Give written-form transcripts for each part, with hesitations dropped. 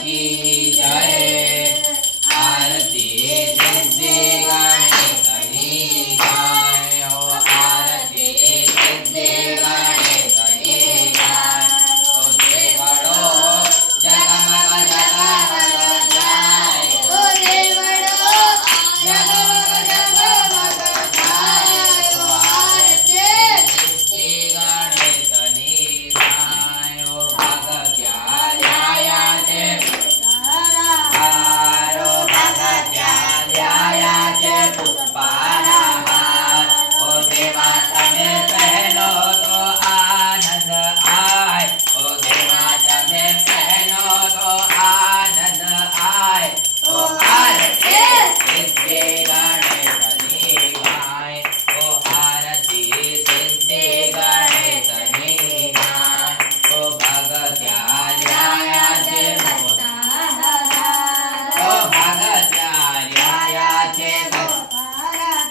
की जय। आरती सिद्धि गणेशनी गाय हो, आरती सिद्धि गणेशनी गाय हो। देवड़ो जगमग जगमग जाय हो, देवड़ो जगमग जगमग जाय हो। आरती सिद्धि गणेशनी गाय हो। भगत्या ध्याया छे हारो, भगत्या ध्याया छे पुष्पाना हार हो। देवा तमे पहनो तो आनंद आय हो, देवा तमे पहनो तो आनंद आय हो। आरती सिद्धि गणेशनी गाय हो, आरती सिद्धि गणेशनी गाय हो। भगत्या ध्याया छे हो, भगत्या ध्याया छे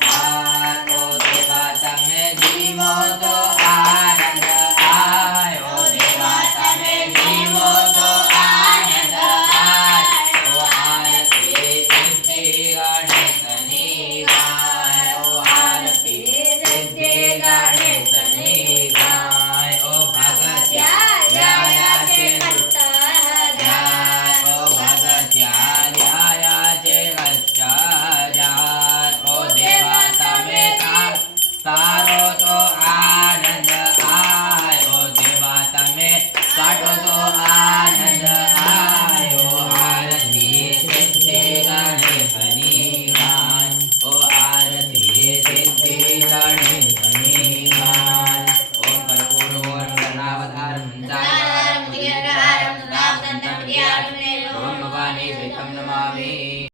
हार हो। देवा तमे जीवो तो आनंद आय हो, देवा तमे जीवो तो आनंद आय हो। आरती सिद्धि गणेशनी गाय हो, आरती सिद्धि गणेशनी गाय हो। भगत्या ध्याया छे ध्यान हो, भगत्या ध्याया छे ध्यान हो। देवा तमे तारो तो आनंद आय हो, देवा तमे काढो तो आनंद आय हो। आरती सिद्धि गणेशनी गाय हो, आरती सिद्धि गणेशनी गाय। ओम कर्पूरगौरं गणावतारं जागरं ओम भवानी द्वैतं नमामि।